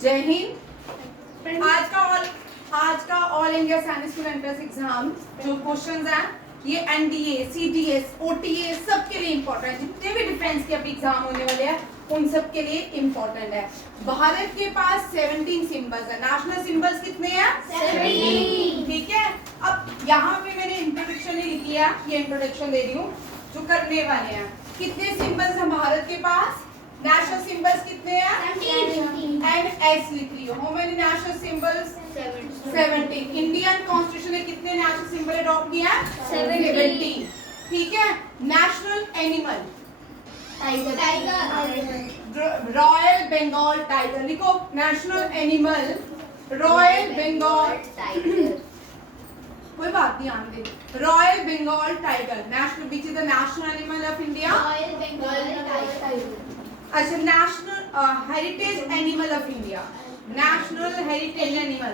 जय हिंद। आज का ऑल इंडिया सैनिक स्कूल एंट्रेंस एग्जाम जो क्वेश्चंस हैं ये एनडीए, सीडीएस, ओटीए सबके लिए इंपॉर्टेंट है। जितने भी डिफेंस के अभी एग्जाम होने वाले हैं उन सब के लिए इंपॉर्टेंट है। भारत के पास 17 सिंबल्स है। नेशनल सिंबल्स कितने हैं? 17। ठीक है। अब यहाँ पे मैंने इंट्रोडक्शन ही लिख लिया, ये इंट्रोडक्शन दे रही हूँ जो करने वाले हैं। कितने सिंबल्स हैं भारत के पास? नेशनल सिंबल्स कितने हैं? 17 एंड एस लिख रही हो। How many national symbols? 17। Indian constitution ने कितने नेशनल सिंबल अडॉप्ट किया है? 17। ठीक है। National animal royal Bengal tiger लिखो। National animal royal Bengal tiger. कोई बात नहीं, आने दे। Royal Bengal tiger. National which is the national animal of India? Royal Bengal tiger. अच्छा, national heritage animal of India. National heritage animal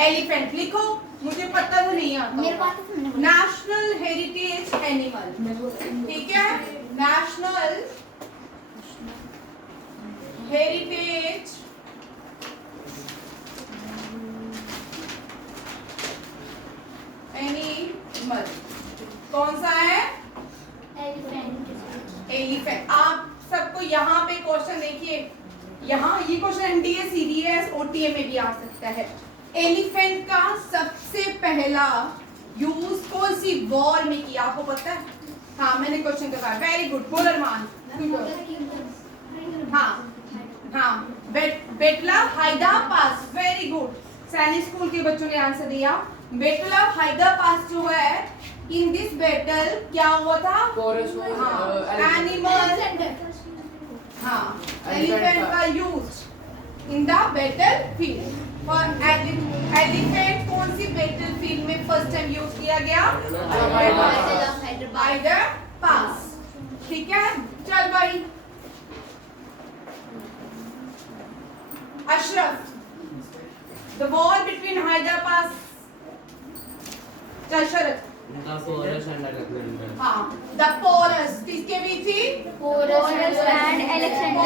elephant लिखो। मुझे पता तो नहीं आता। National heritage animal. ठीक है। नेशनल हेरिटेज एनिमल कौन सा है? एलिफेंट। आप सबको यहाँ पे क्वेश्चन देखिए, यहाँ ये क्वेश्चन एनडीए, सीडीएस, ओटीए में भी आ सकता है। एलिफेंट का सबसे पहला यूज कौन सी वॉर में किया आपको पता है? हाँ, मैंने क्वेश्चन करवाया। Very good. बोल अरमान। हाँ, battle Hydaspes. Very good. सैनिक स्कूल के बच्चों ने आंसर दिया। बेटला हाइदा पास जो है, इन दिस बैटल क्या हुआ था? एनिमल, हाँ, एलिफेंट का use in the battle field. और एलिफेंट कौन सी बैटल फील्ड में फर्स्ट टाइम यूज किया गया? Hydaspes. ठीक है। चल भाई Ashraf, the war between Hydaspes. चल शरद। हाँ, द पोरस किसके बीच थी? Porus and Alexander.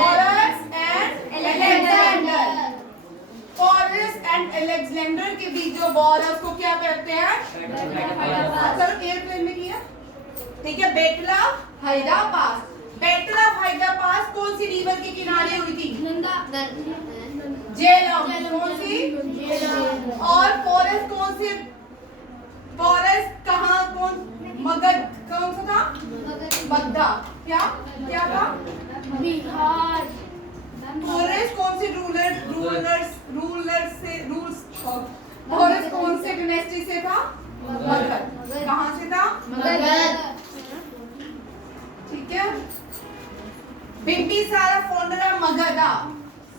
Porus and Alexander के बीच जो वॉर है उसको क्या कहते हैं? सर एयरप्लेन में किया। ठीक है। Battle of Hydaspes. Battle of Hydaspes कौन सी रिवर के किनारे हुई थी? झेलम। कौन सी? और पोरस कौन सी? पोरस कहाँ? कौन? मगध। कौन सा था? मगधा। क्या क्या था? बिहार। पोरस कौन सी पोरस कौन से डायनेस्टी से था? मगध। कहाँ से था? मगध। ठीक है। बिंबिसारा फाउंडर ऑफ मगधा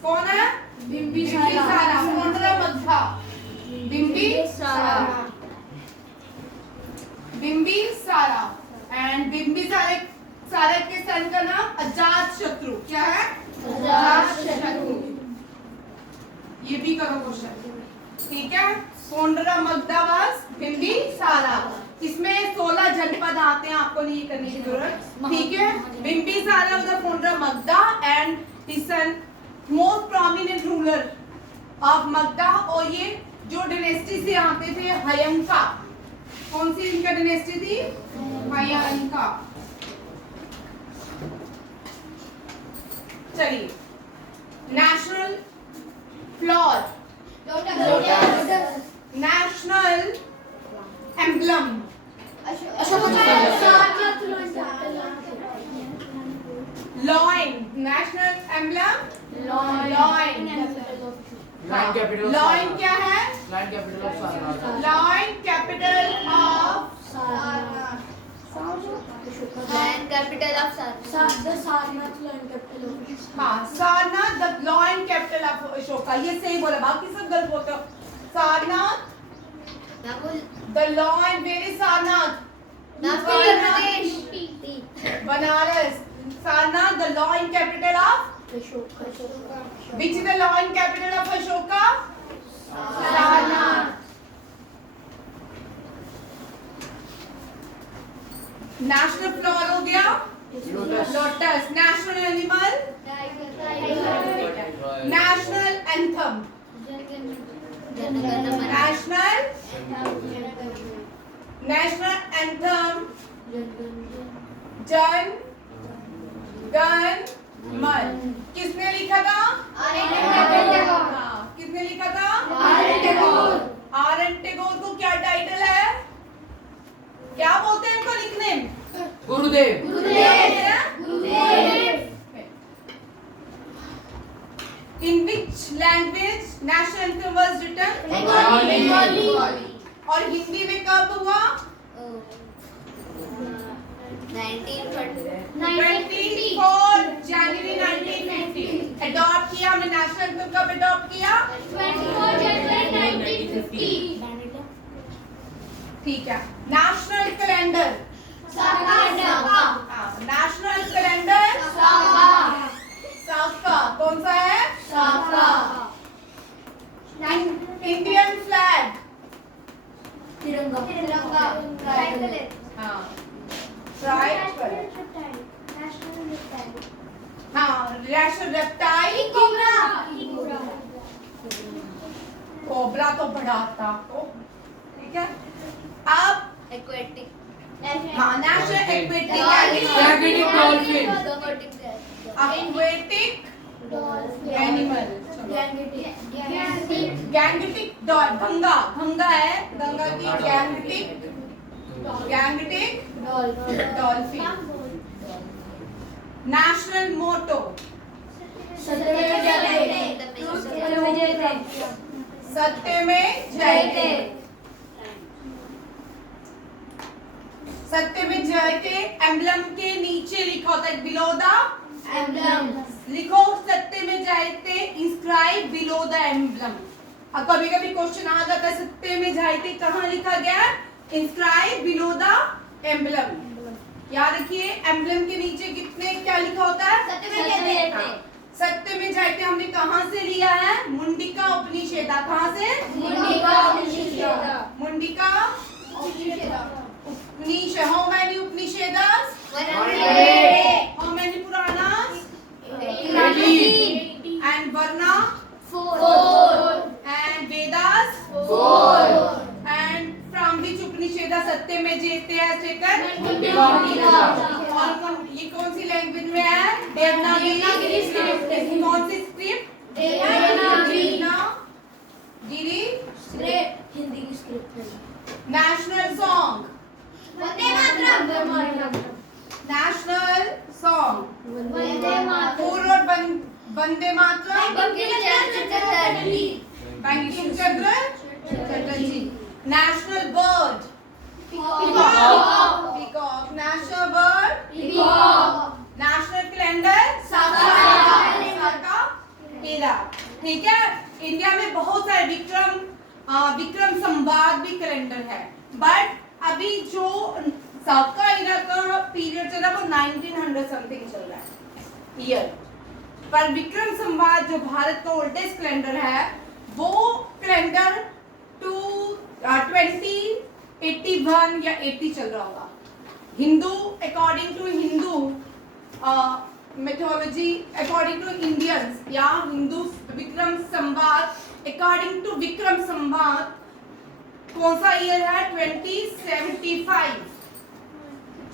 कौन है? बिंबिसारा फाउंडर ऑफ मगधा। बिंबिसारा एंड बिंबिसारा के सन का नाम अजात शत्रु। क्या है? अजात शत्रु। ये भी करो क्वेश्चन। ठीक है। Founder of Magadha was Bimbisara. इसमें 16 जनपद आते हैं, आपको नहीं करने की जरूरत। ठीक है। Bimbisara was the founder of Magadha and his son most prominent ruler of Magadha. और ये जो डायनेस्टी से आते थे हयंका। कौन सी इनका डायनेस्टी थी? हयंका। चलिए, national flower, national emblem, lion. National emblem lion. Lion क्या है? Lion capital of Sarnath. Land capital of Sarnath lion capital of. हाँ, Sarnath the lion capital of Ashoka. ये सही बोला, बाकी सब गलत बोलते हो। Sarnath the lion. Where is Sarnath? Banaras. Sarnath the lion capital of Ashoka. Which is the lawing capital of Ashoka? Sarnath. National flower हो गया lotus. National animal anthem, national anthem Jana Gana मन। किसने लिखा था? हाँ, किसने लिखा था? आर एन टैगोर को क्या टाइटल है? क्या बोलते हैं इनको लिखने में? गुरुदेव। In which language national anthem was written? Bengali। और हिंदी में कब हुआ? 24 जनवरी 1950 अडॉप्ट किया हमने। नेशनल एंथम कब अडॉप्ट किया? 24 जनवरी 1950। ठीक है। नेशनल कैलेंडर, नेशनल कैलेंडर साका कौन सा है? इंडियन फ्लैग, हाँ ट्राइब कलर, हाँ नेशनल रेप्टाइल कोबरा तो बड़ा था। ठीक है। अब एक्वेटिक, हाँ national aquatic dolphin. Aquatic animal, Gangetic Ganga, Ganga है, गंगा की गैंगटिक डॉल्फिन। नेशनल मोटो सत्य में जयते, सत्य में जयते एम्बलम के नीचे लिखा होता है बिलो द एम्बलम। लिखो सत्य में जयते इंस्क्राइब बिलो द एम्बलम। अब कभी कभी क्वेश्चन आ जाता है सत्य में जयते कहाँ लिखा गया? Inscribe below the emblem. याद रखिए एम्बलम के नीचे कितने क्या लिखा होता है? सत्य में जयते हमने कहाँ से लिया है? मुंडिका उपनिषेदा। कहाँ से? Mundaka Upanishad. How many Upanishads? 100। How many Puranas? 80। And Varna? 4। And Vedas? 4। And from which Upanishad सत्य में जयते has taken? और ये कौन सी लैंग्वेज में है? देवनागरी स्क्रिप्ट। कौन सी स्क्रिप्ट? देवनागरी। हिंदी की script. National song, national song पूर्व Vande Mataram Bankim Chandra Chatterjee. National bird peacock, national bird national calendar Saka केरा। ठीक है। इंडिया में बहुत सारे विक्रम संवाद भी कैलेंडर है, बट अभी जो साका इरा का पीरियड चल रहा है वो 1900 समथिंग चल रहा है ईयर। पर विक्रम संवाद जो भारत का ओल्डेस्ट कैलेंडर है वो कैलेंडर 2081 या 80 चल रहा होगा। Hindu according to Hindu mythology, according to Indians या हिंदू विक्रम संवाद, अकॉर्डिंग टू विक्रम संवाद कौन सा ईयर है? 2075,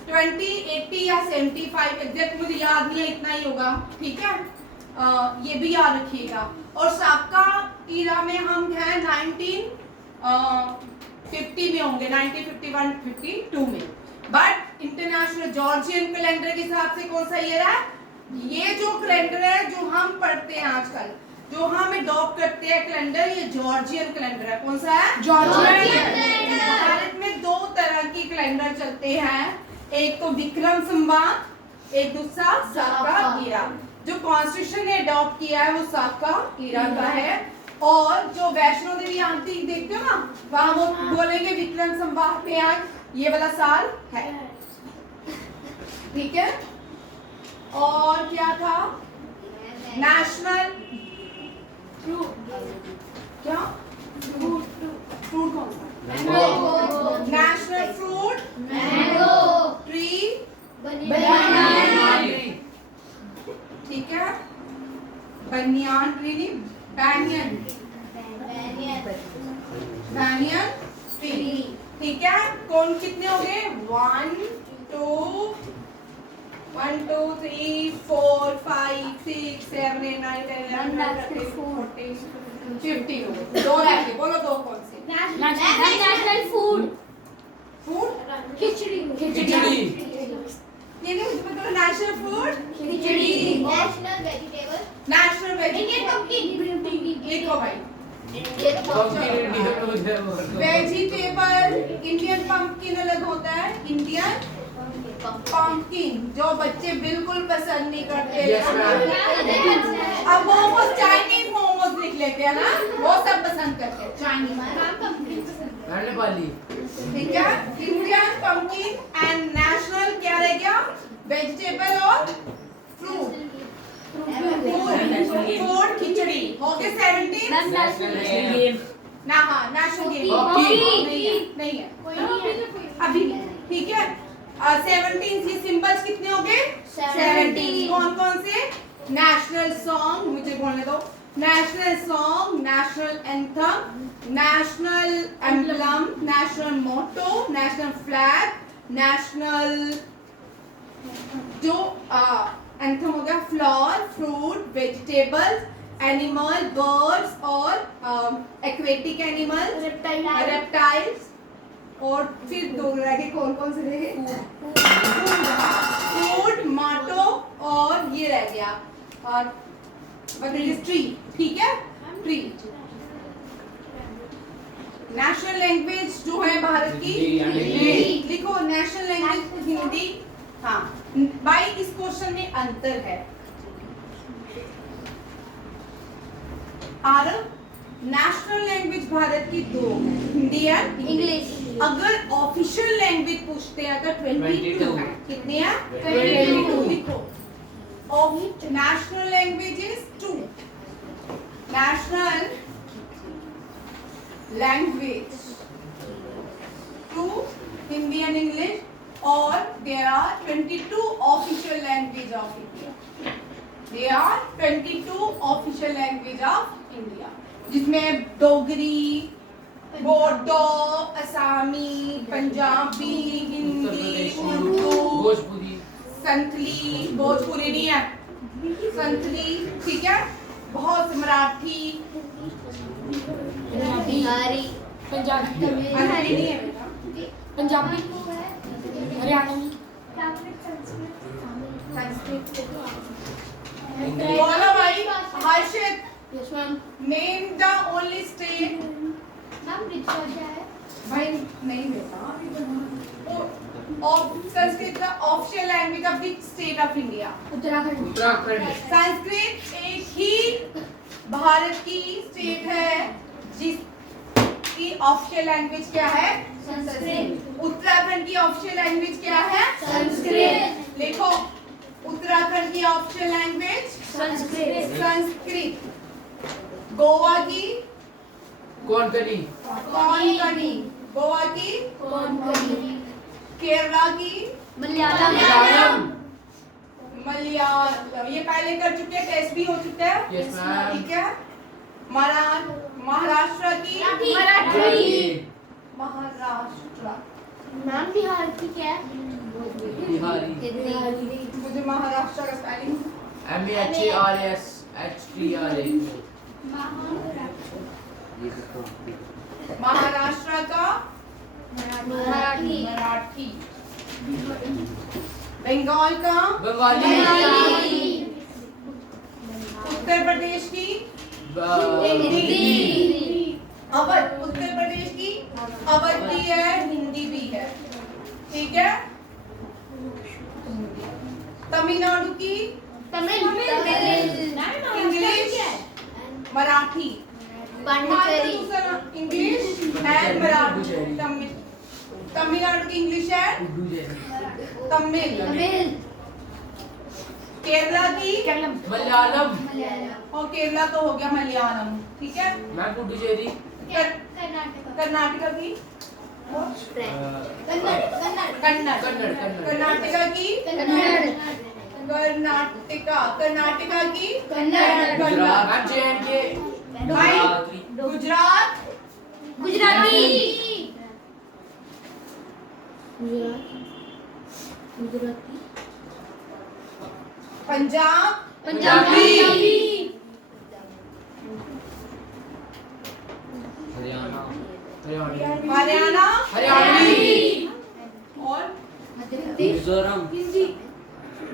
2080 या 75 एग्जैक्ट मुझे याद नहीं है, इतना ही होगा। ठीक है। ये भी याद रखिएगा। और साका ईरा में हम हैं 1950 में होंगे, 1951-52 में। बट इंटरनेशनल जॉर्जियन कैलेंडर के हिसाब से कौन सा ईयर है? ये जो कैलेंडर है जो हम पढ़ते हैं आजकल, जो हम अडॉप्ट करते हैं कैलेंडर, ये जॉर्जियन कैलेंडर है। कौन सा है? जॉर्जियन। भारत में दो तरह के कैलेंडर चलते हैं, एक तो विक्रम संवाद, एक दूसरा साका ईरा। जो कॉन्स्टिट्यूशन ने अडॉप्ट किया है वो साका ईरा का है। और जो वैष्णो देवी आंटी देखते हो ना, वहाँ वो बोलेंगे विक्रम संवाद में आज ये वाला साल है। ठीक है। और क्या था? नेशनल क्या फ्रूट कौन सा? नेशनल फ्रूट ट्री ठीक है। बनियान ट्री नहीं, banyan, banyan tree. ठीक है, कौन कितने हो गए? 1 2 1 2 3 4 5 6 7 8 9 10 11 12 13 14 15 हो गए। दो रह गए, बोलो दो कौन से? National food food khichdi khichdi ये नहीं मुझे पता। National food khichdi national vegetable national Indian pumpkin लिखो भाई। पंपकिन वेजिटेबल इंडियन पंपकिन अलग होता है। इंडियन पंपकिन जो बच्चे बिल्कुल पसंद नहीं करते। Yes, ma'am. अब मोमोज चाइनीज मोमोज लिख लेते हैं ना, वो सब पसंद करते हैं चाइनीज। नेपाली ठीक है, इंडियन पंपकिन एंड नेशनल क्या रह गया? वेजिटेबल और फ्रूट। फूड खिचड़ी हो गए 17 नेशनल गेम ना। हाँ, नेशनल गेम हॉकी। नहीं है अभी। ठीक है, 17 ये सिंबल्स कितने हो गए? 17। कौन कौन से? नेशनल सॉन्ग, मुझे बोलने दो। National song, national anthem, national emblem, national motto, national flag, national जो एंथम हो गया flower, fruit, vegetables, animal, birds और एक्वेटिक एनिमल, रेप्टाइल्स। और फिर दो रह गए, कौन कौन से रहे? फूड, माटो और ये रह गया और ट्री। ठीक है, ट्री। नेशनल लैंग्वेज जो है भारत की हिंदी। लिखो, नेशनल लैंग्वेज हिंदी। हाँ भाई, इस क्वेश्चन में अंतर है। और नेशनल लैंग्वेज भारत की दो है, हिंदी एंड इंग्लिश। अगर ऑफिशियल लैंग्वेज पूछते हैं तो 22 है। कितने हैं? 22। लिखो, of national language is 2। National language 2 Hindi and English, और there are 22 official language of India. There are 22 official language of India, जिसमें डोगरी, बोडो, असमी, पंजाबी, हिंदी, उर्दू, भोजपुरी संथली, भोजपुरी नहीं है, संथली। ठीक है, बहुत से मराठी, बिहारी पंजाबी अंग्रेजी नहीं है बेटा। पंजाबी हरियाणवी बोलो भाई, Harshit, yes ma'am. Name the only state. Ma'am Rutuja है भाई नहीं बेटा, संस्कृत का official language of which state of India? Uttarakhand. Uttarakhand Sanskrit एक ही भारत की स्टेट है जिसकी ऑफिशियल लैंग्वेज क्या है? संस्कृत। उत्तराखंड की ऑफिशियल लैंग्वेज क्या है? संस्कृत। लिखो, उत्तराखंड की ऑफिशियल लैंग्वेज संस्कृत। संस्कृत। गोवा की कोंकणी कोंकणी। गोवा की कोंकणी। केरला की मलयालम। मलयालम। ये पहले कर चुके हैं, टेस्ट भी हो चुका है। Yes, ma'am. ठीक है, महाराष्ट्र की मराठी। महाराष्ट्र। मैम बिहार की क्या है? बिहारी मुझे महाराष्ट्र का स्पेलिंग MHARSHTRA महाराष्ट्र का मराठी। मराठी। बंगाल का बंगाली उत्तर प्रदेश की हिंदी। अवध। उत्तर प्रदेश की अवध भी है, हिंदी भी है। ठीक है, तमिलनाडु की Tamil. English, Marathi. Pondicherry. English and Marathi. Tamil Nadu की इंग्लिश एंड तमिल। तमिल। केरला की मलयालम और केरला तो हो गया मलयालम। ठीक है, मैं पुडुचेरी कर्नाटका की कन्नड़। कन्नड़। कन्नड़ कर्नाटका की कर्नाटका। कर्नाटका की कन्नड़। गुजरात JNK भाई गुजरात गुजराती पंजाब पंजाबी हरियाणा हरियाणा हरियाणवी और मिजोरम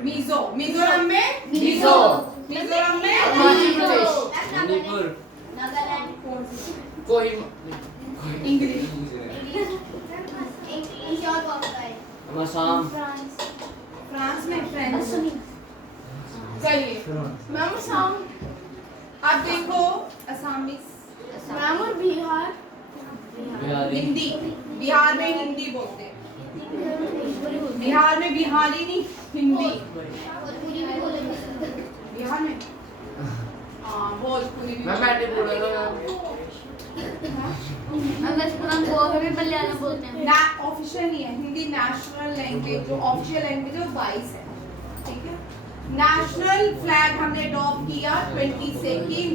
मिजोरम में मिजो मिजोरम में अरुणाचल प्रदेश मणिपुर कोहिमा इंग्लिश असम फ्रांस में फ्रेंच चलिए मैम असम आप देखो असमीज मैम और बिहार बिहारी हिंदी बिहार में हिंदी बोलते हैं बिहार में बिहारी नहीं हिंदी बिहार में हाँ भोजपुरी भी मैं बैठे बोल रहा हूँ गोवा में मलयालम बोलते हैं ना ऑफिशियल नहीं है हिंदी नेशनल लैंग्वेज जो ऑफिशियल लैंग्वेज है वो 22 है ठीक है नेशनल फ्लैग हमने अडॉप्ट किया 22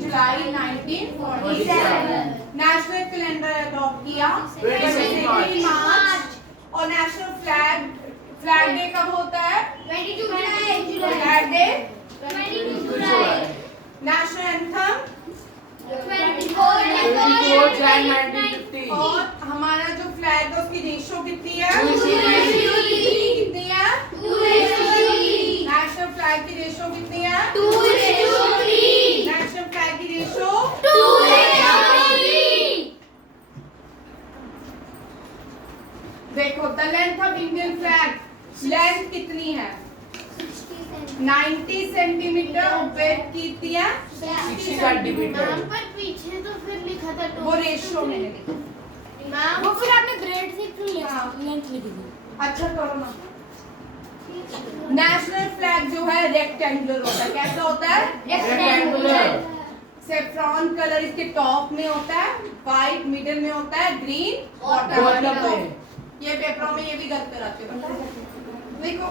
जुलाई 1947 नेशनल कैलेंडर अडॉप्ट किया 23 मार्च और नेशनल फ्लैग डे कब होता है 22 फ्लैग डे 22 जुलाई नेशनल एंथम 24 जुलाई 1950 और हमारा जो फ्लैग है उसकी रेशो कितनी है 2:3 कितनी है 2:3 नेशनल फ्लैग की रेशो कितनी है 2:3 नेशनल फ्लैग की रेशो 2:3 देखो the length of Indian flag length कितनी है 90 सेंटीमीटर और ब्रेथ कितनी है 60 सेंटीमीटर मैम पर पीछे तो फिर लिखा था वो रेशो मैंने लिखा मैम वो फिर आपने ग्रेड से क्यों हाँ। लेंथ लिखी थी? अच्छा करो ना नेशनल फ्लैग जो है रेक्टेंगुलर होता है कैसा होता है रेक्टेंगुलर सेफ्रॉन कलर इसके टॉप में होता है वाइट मिडिल में होता है ग्रीन बॉटम बॉटम में ये पेपरों में ये भी गलत कराते हो देखो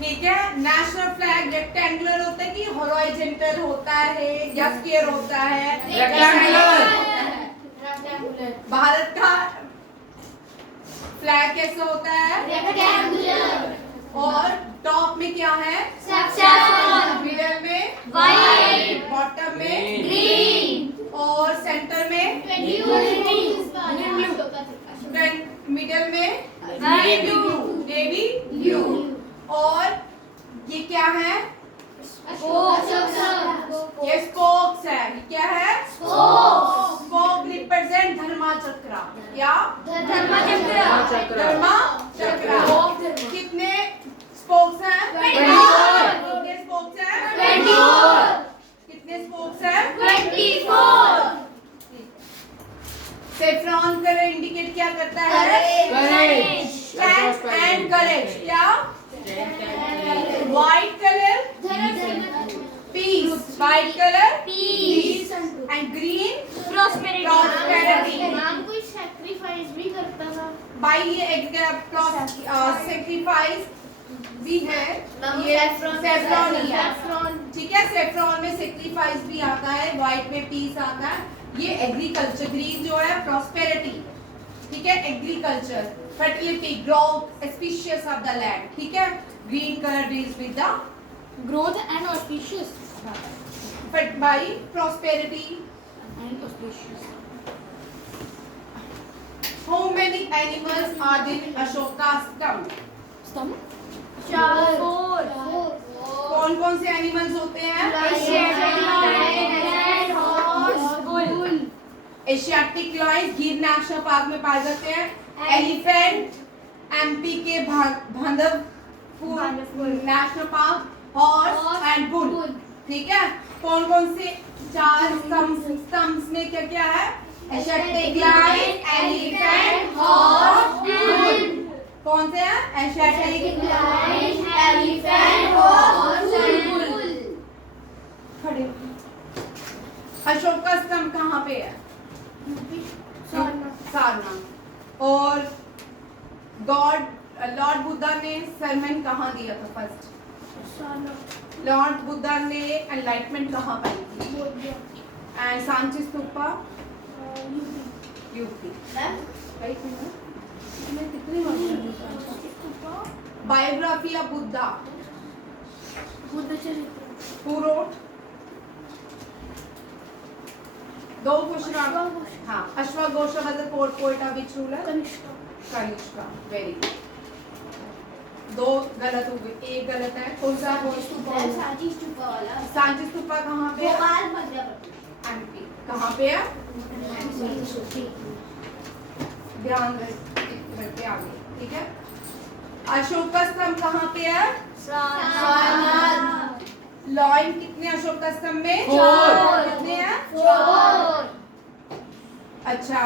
ठीक है नेशनल फ्लैग रेक्टेंगुलर होता है कि हॉरिजॉन्टल होता है या स्क्वायर होता है रेक्टेंगुलर भारत का फ्लैग कैसा होता है और टॉप में क्या है मिडिल में White, बॉटम में green, और सेंटर में मिडिल में नेवी ब्लू और ये क्या है ये स्पोक्स है ये क्या है स्पोक रिप्रेजेंट धर्मा चक्रा क्या धर्मा चक्रा कितने स्पोक्स हैं 24 कितने स्पोक्स हैं 24 कितने स्पोक्स हैं 24 सेफ्रॉन कलर इंडिकेट क्या करता है करेज एंड करेज क्या white colour peace white colour Peace. And green Prosperity. Prosperity. Ma'am कोई सैक्रिफाइस भी करता था बाई ये एक सेक्रीफाइस भी है ये सेफ्रॉन ही है ठीक है सेफ्रॉन में सेक्रीफाइस भी आता है व्हाइट में पीस आता है ये एग्रीकल्चर ग्रीन जो है प्रॉस्पेरिटी ठीक है agriculture fertility growth species of the land ठीक है green colour deals with the Growth and auspicious. but by prosperity And auspicious. how many animals are there in Ashoka stump Stump? 4 कौन कौन से animals होते हैं Asiatic Lions गिर national park में पाए जाते हैं एलिफेंट एमपी के Bhandavpur national park horse and bull ठीक है कौन कौन से चार स्तंभ्स में क्या क्या है Asiatic lion elephant horse bull कौन से हैं एशियाटिक खड़े अशोक का स्तंभ कहाँ पे है सारनाथ और लॉर्ड बुद्धा ने सरमन कहाँ दिया था फर्स्ट लॉर्ड बुद्धा ने एनलाइटमेंट कहाँ पाई थी? And Sanchi stupa UP. Right मैं कितनी biography of Buddha who wrote? दो क्वेश्चन हाँ अश्वघोष was the poet of which ruler? Kanishka. Very good. दो गलत हो गए, एक गलत है। कौन सा? सांची स्तूपा कहाँ पे है? एमपी। कहाँ पे है? ध्यान रखते आगे, ठीक है। अशोक स्तंभ कहाँ पे है? लॉइन कितने अशोक स्तंभ में? 4। कितने हैं? अच्छा,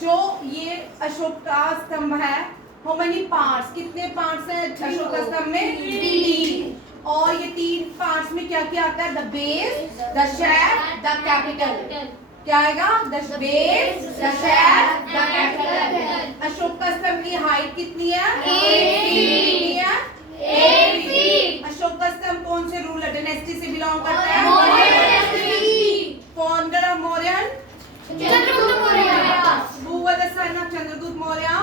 जो ये अशोक का स्तंभ है, हाउ मेनी पार्ट्स? कितने पार्ट्स हैं अशोक स्तंभ में? 3। और ये 3 पार्ट्स में क्या क्या आता है? The base, the chef, the capital. क्या आएगा? The base, the chef, the capital. Ashok का स्तंभ की हाइट कितनी है? 8 फीट। अशोक का स्तंभ कौन से रूलर डायनेस्टी से बिलोंग करता है? Founder of Mauryan? Who was the son of Chandragupta Maurya?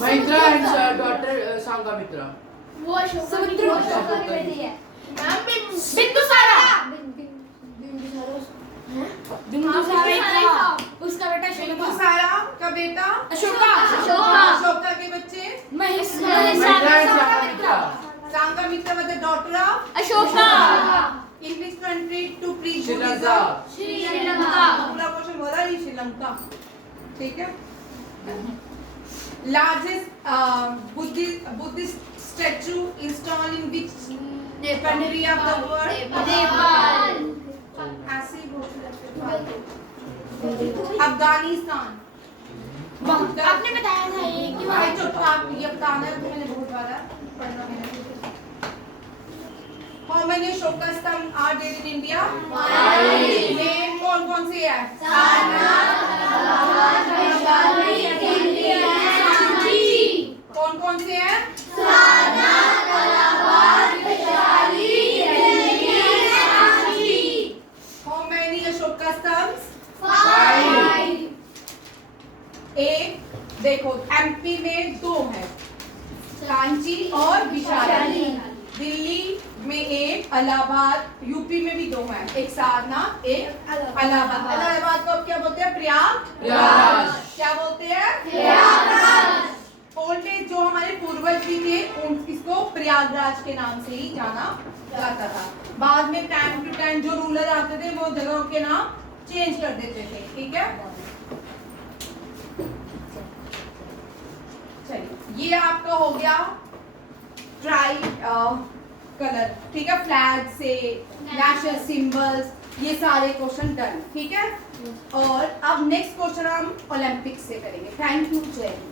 Maitra and daughter Sanghamitra. उसका बेटा बिंदुसारा का बेटा अशोका। अशोका के बच्चे Maitra and Sanghamitra. Sanghamitra was the daughter of Ashoka. in which country to preach Sri Buddhism? Lanka. पूरा क्वेश्चन बोला नहीं, श्रीलंका। ठीक है। Largest Buddhist statue installed in which country of the world? ऐसे ही बोल सकते हो। अफगानिस्तान। आपने बताया था ये कि भाई जो आप ये बताना है तो मैंने बहुत बार पढ़ना है। How many Ashoka स्तंभ are there in India? 5. Name कौन कौन से है? कौन कौन से हैं? How many Ashoka स्तंभ? 5. एक देखो एमपी में 2 है, सांची और विशाली। दिल्ली में एक, इलाहाबाद यूपी में भी 2 है, एक सारनाथ एक इलाहाबाद। इलाहाबाद को अब क्या बोलते हैं? प्रयागराज। क्या बोलते हैं? प्रयागराज। ओल्ड एज जो हमारे पूर्वज भी थे इसको प्रयागराज के नाम से ही जाना जाता था। बाद में टाइम टू टाइम जो रूलर आते थे वो जगहों के नाम चेंज कर देते थे। ठीक है, चलिए ये आपका हो गया ट्राई कलर। ठीक है, फ्लैग से नेशनल सिंबल्स ये सारे क्वेश्चन डन। ठीक है, और अब नेक्स्ट क्वेश्चन हम ओलंपिक से करेंगे। थैंक यू, जय हिंद।